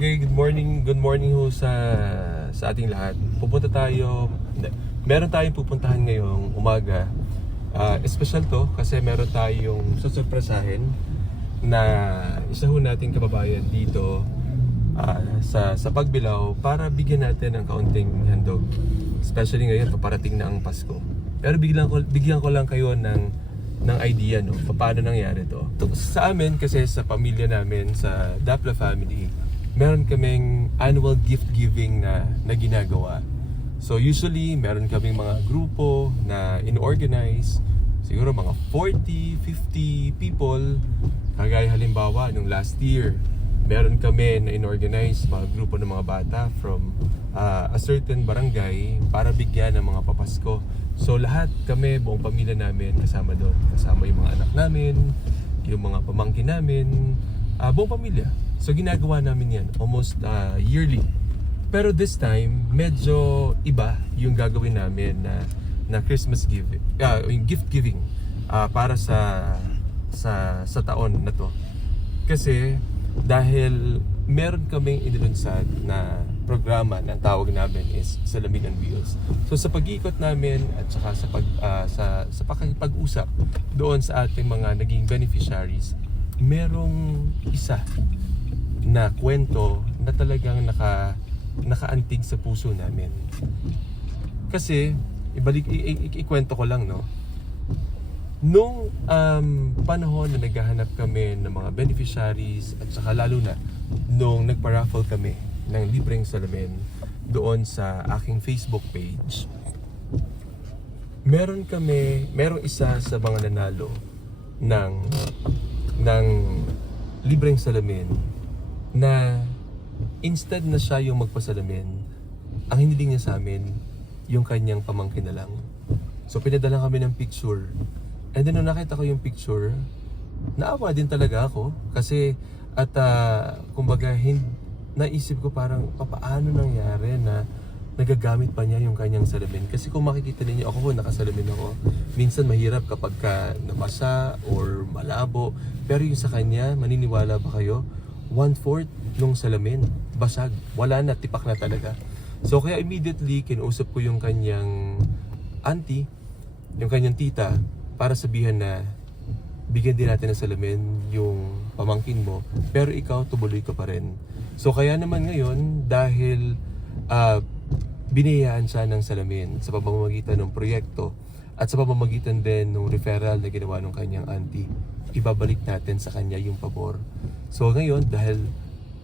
Okay, good morning ho sa ating lahat. Meron tayong pupuntahan ngayong umaga. Special to kasi meron tayong susurpresahin na isa ho nating kababayan dito sa Pagbilao para bigyan natin ng kaunting handog. Especially ngayon, paparating na ang Pasko. Pero bigyan ko lang kayo ng idea paano nangyari to. Sa amin kasi sa pamilya namin, sa Dapla family, meron kaming annual gift giving na ginagawa. So usually meron kaming mga grupo na in-organize, siguro mga 40, 50 people. Kagaya halimbawa nung last year, meron kami na in-organize mga grupo ng mga bata from a certain barangay para bigyan ng mga papasko. So lahat kami, buong pamilya namin kasama doon. Kasama yung mga anak namin, yung mga pamangkin namin, buong pamilya. So ginagawa namin yan almost yearly. Pero this time, medyo iba yung gagawin namin na Christmas giving, yung gift giving para sa taon na to. Kasi dahil meron kaming inilunsad na programa na tawag namin is Salamin on Wheels. So sa pag-ikot namin at saka sa pakikipag-usap doon sa ating mga naging beneficiaries, merong isa na kwento na talagang nakaantig sa puso namin. Kasi ikwento ko lang nung panahon na naghahanap kami ng mga beneficiaries at saka lalo na nung nagpa-raffle kami ng libreng salamin doon sa aking Facebook page, merong isa sa mga nanalo ng libreng salamin na instead na siya yung magpasalamin, ang hiniling niya sa amin yung kanyang pamangkin na lang. So pinadala kami ng picture, and then nung nakita ko yung picture, naawa din talaga ako kasi kumbaga naisip ko parang paano nangyari na nagagamit pa niya yung kanyang salamin. Kasi kung makikita ninyo, ako nakasalamin ako. Minsan mahirap kapag nabasa or malabo. Pero yung sa kanya, maniniwala ba kayo? 1/4 nung salamin, basag. Wala na, tipak na talaga. So kaya immediately, kinausap ko yung kanyang auntie, yung kanyang tita, para sabihan na bigyan din natin ng salamin yung pamangkin mo, pero ikaw tubuloy ka pa rin. So kaya naman ngayon, dahil biniyayaan siya ng salamin sa pamamagitan ng proyekto at sa pamamagitan din ng referral na ginawa ng kanyang auntie, ibabalik natin sa kanya yung pabor. So ngayon, dahil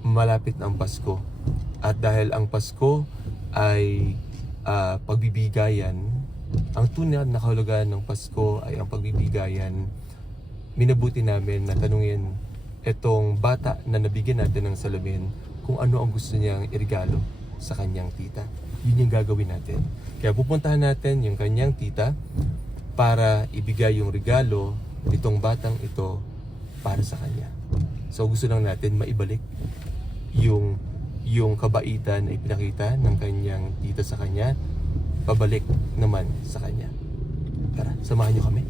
malapit na ang Pasko at dahil ang Pasko ay pagbibigayan, ang tunay na kahulugan ng Pasko ay ang pagbibigayan, minabuti namin na tanungin etong bata na nabigyan natin ng salamin kung ano ang gusto niyang irigalo sa kanyang tita. Yun yung gagawin natin. Kaya pupuntahan natin yung kanyang tita para ibigay yung regalo nitong batang ito para sa kanya. So gusto lang natin maibalik yung kabaitan na ipinakita ng kanyang tita sa kanya, pabalik naman sa kanya. Tara, samahan niyo kami.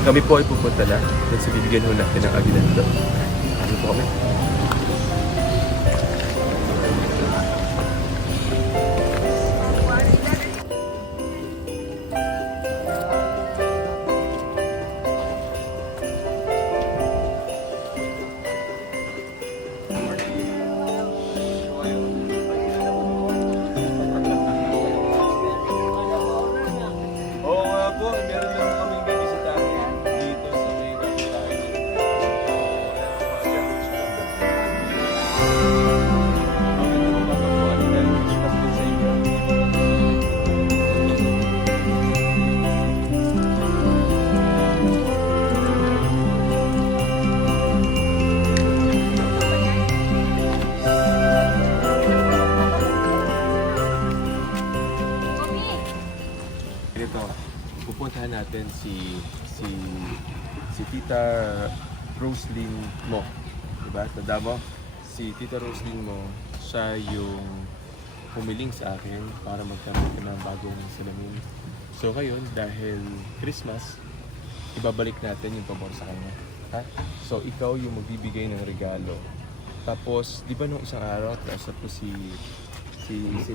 Kami po ay pupunta na dahil sa bibigyan ho natin ng aginando. Ano po kami? Oo nga po, meron lang kaming bibisitahin dito sa may kapitahin. Ganito, pupuntahan natin si Tita Roslyn mo. Diba? Tanda mo? Si Tita Roslyn mo, siya yung humiling sa akin para magkaroon ka ng bagong salamin. So ngayon, dahil Christmas, ibabalik natin yung pabor sa kanya. Ha? So ikaw yung magbibigay ng regalo. Tapos, di ba nung isang araw, kausap ko si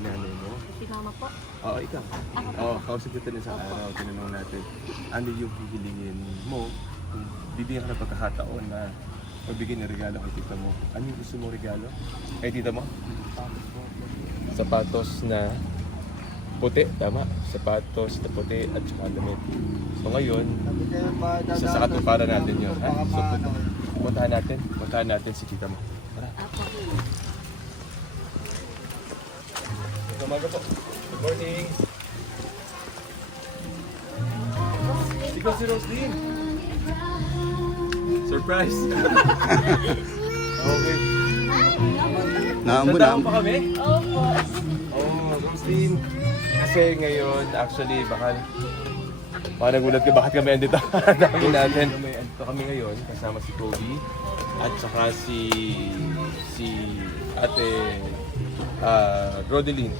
nanay mo? Si mama po. Oo, ikaw. Oo, kausap kita ng isang araw. Tinanong natin, ano yung hihilingin mo kung bibigyan ka ng pagkakataon na magbigay ng regalo kay tita mo. Ano yung gusto mo regalo? Kay tita mo? Sapatos na puti, tama? Sapatos na puti at saka damit. So ngayon, isa sa katuparan natin yun. Ha? So puntahan natin si tita mo. Tara. Umaga po. Good morning. Ikaw si Roslyn. Surprise! Okay. Nandaan pa kami? Opo. Oh, Roslyn. Kasi ngayon, actually, baka nagulat ka, bakit kami andito? Dami natin. Andito kami ngayon, kasama si Kobe at saka si ate Rodeline.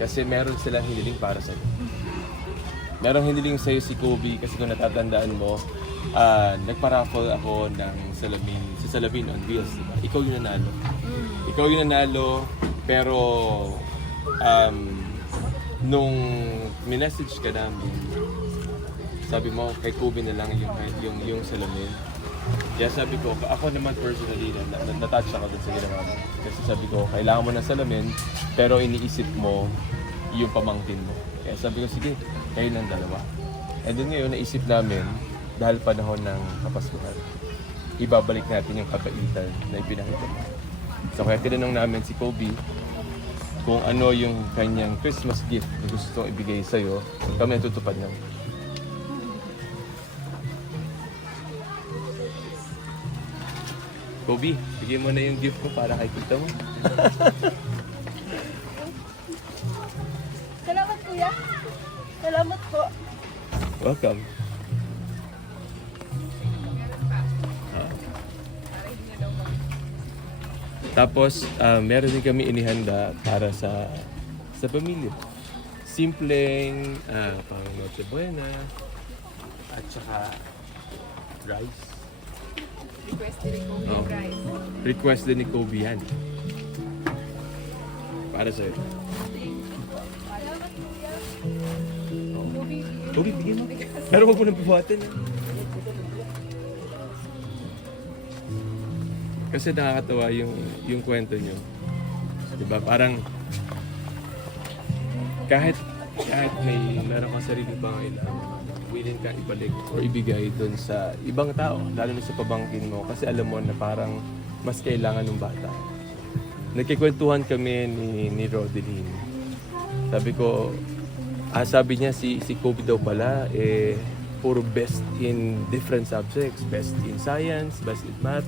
Kasi meron silang hiniling para sa'yo. Merong hiniling sa'yo si Kobe kasi kung natatandaan mo, nagpa-raffle ako ng salamin on wheels, diba? Ikaw yung nanalo. Ikaw yung nanalo, pero nung minessage ka namin, sabi mo kay Kobe na lang yung salamin. Kaya sabi ko, ako naman personally, natouch ako dun sa ginawa mo. Kasi sabi ko, kailangan mo ng salamin, pero iniisip mo yung pamangkin mo. Kaya sabi ko, sige, kayo ng dalawa. And then ngayon, naisip namin, dahil panahon ng Kapaskuhan, ibabalik natin yung kabaitan na ipinakita mo. So kaya tinanong namin si Kobe kung ano yung kanyang Christmas gift na gusto ibigay sa'yo, kami natutupad namin. Kobe, bigyan mo na yung gift ko para kay tita mo. Salamat kuya. Salamat po. Welcome. Tapos, meron din kami inihanda para sa pamilya. Simpleng pang Noche Buena at saka rice. Request din ko yung rice. Request din ni Kobe yan. Para sa'yo. Salamat kuya. Kobe, bigyan mo. Pero wag mo nang buhatin. Kasi nakakatawa yung kwento nyo. Diba? Parang kahit meron kang sarili pangailangan, willing ka ibalik o ibigay dun sa ibang tao, lalo na sa pabangkin mo, kasi alam mo na parang mas kailangan ng bata. Nagkikwentuhan kami ni Rodeline. Sabi ko, sabi niya si Kobe daw pala, puro best in different subjects. Best in science, best in math.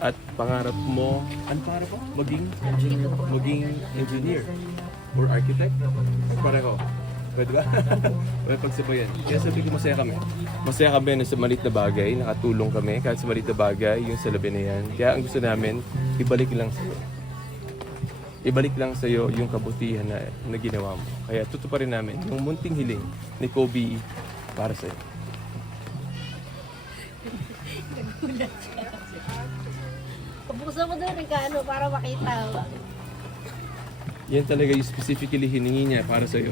At pangarap mo, ano pangarap mo? Maging engineer or architect? Pareho. Pwede ba? May pagsabayan. Kaya sabi ko masaya kami. Masaya kami na sa maliit na bagay, nakatulong kami kahit sa maliit na bagay, yung salamin na yan. Kaya ang gusto namin, ibalik lang sa'yo. Ibalik lang sa'yo yung kabutihan na ginawa mo. Kaya tutuparin namin yung munting hiling ni Kobe para sa'yo. Pabukusan mo doon ng kaano para makita. Yan talaga yung specifically hiningi niya para sa'yo.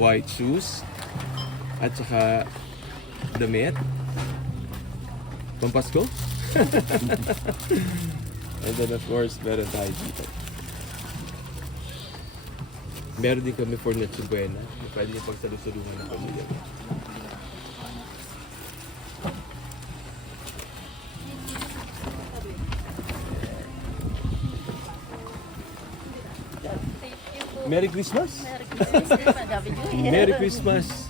White shoes at saka damit. Pampasko? And then of course, meron tayo dito. Meron din kami for Noche Buena. Pwede niyo pagsalusulungan ng pamilya. Merry Christmas! Merry Christmas!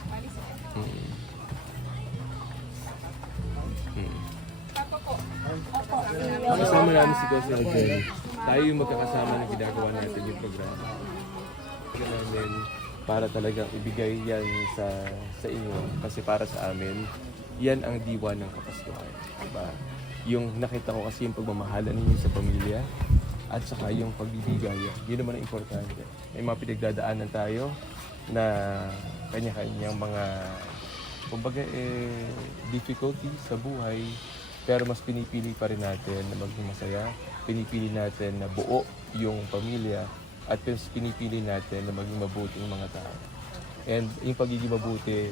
Kasama namin si Coach Alden. Tayo yung magkakasama na ginagawa natin yung programa. Namin para talagang ibigay yan sa inyo. Kasi para sa amin, yan ang diwa ng Kapaskuhan. Diba? Yung nakita ko kasi yung pagmamahalan ninyo sa pamilya at saka yung pagbibigay. Yun naman ang importante. May mga pinagdadaanan tayo na kanya-kanyang mga kumbaga difficulty sa buhay, pero mas pinipili pa rin natin na maging masaya. Pinipili natin na buo yung pamilya at mas pinipili natin na maging mabuting mga tao. And yung pagiging mabuti,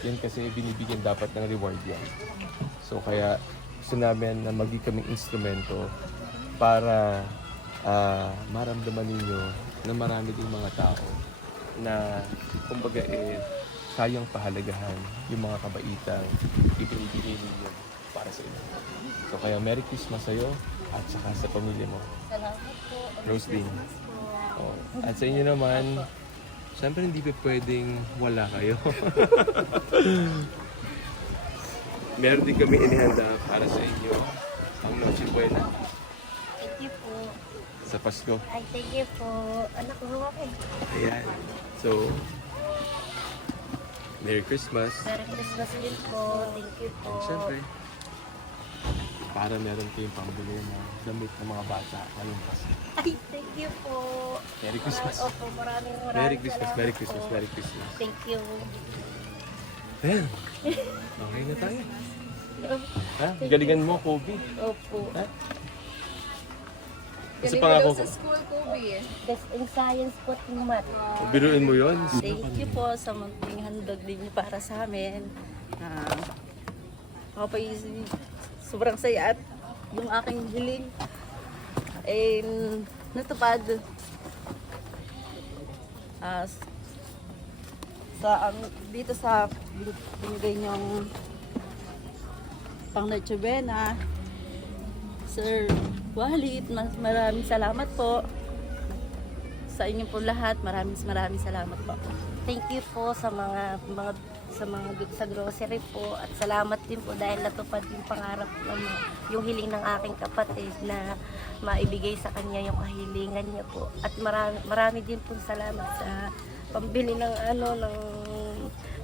yan kasi binibigyan dapat ng reward yan. So kaya gusto namin na maging kaming instrumento para maramdaman ninyo na marami ding mga tao na kumbaga kayang pahalagahan yung mga kabaitang ibinibigay ninyo para sa inyo. So kaya Merry Christmas sa'yo at saka sa pamilya mo. Salamat po. Roslyn. Oh. At sa inyo naman, syempre hindi pa pwedeng wala kayo. Meron din kami inihanda para sa inyo ang Noche Buena Thank you po. sa Pasko. Ay, thank you po. Anak ko hawak eh. Ayan. So, Merry Christmas. Merry Christmas din po. Thank you po. At syempre, para meron kayong pambili na damit ng mga bata ngayong Pasko. Ay, thank you po. Merry Christmas. Opo, maraming Merry Christmas, salamat Merry Christmas, po. Merry Christmas. Thank you. Ayan. Okay na tayo. Ha? Galingan mo, Kobe. Opo. Ha? Isa Galing pa mo nga daw ako. sa school, Kobe. Best in science po, Tingmat. Biruin mo yun. Thank you po sa munting handog din niyo para sa amin. Ako pa sobrang saya at yung aking hiling ay natupad. Dito sa binigay niyong pang Noche Buena, Sir Walid, maraming salamat po. Sa inyo po lahat, maraming salamat po. Thank you po sa sa grocery po at salamat din po dahil natupad yung pangarap yung hiling ng aking kapatid na maibigay sa kanya yung kahilingan niya po at marami din po salamat sa pambili ng ng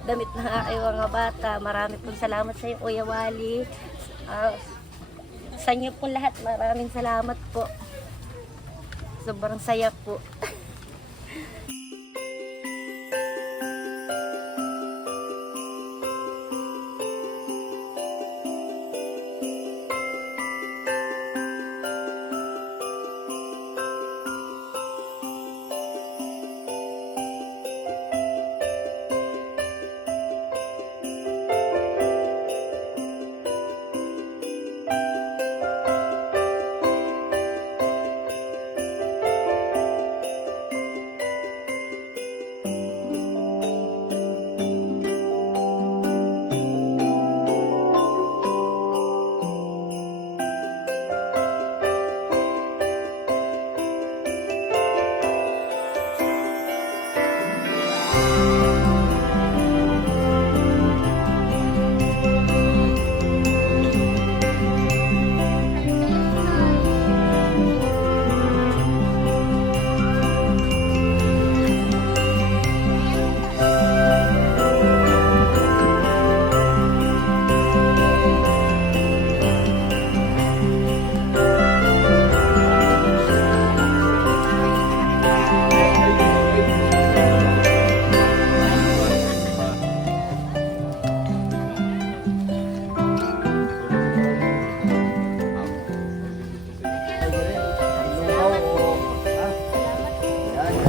damit ng aking mga bata. Marami po salamat sa iyo, Kuya Wally. Sa inyo po lahat, maraming salamat po. Sobrang saya po.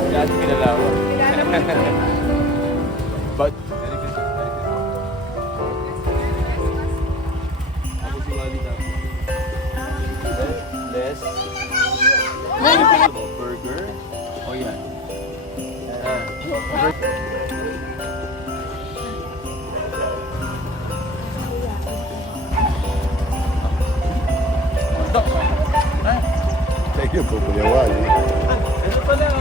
Yan, kinalawa. But, Merry Christmas, Merry Christmas. Ako si Wally na. Less. Burger. O yan. Dok! Thank you po, Kuya Wally. Ano pala?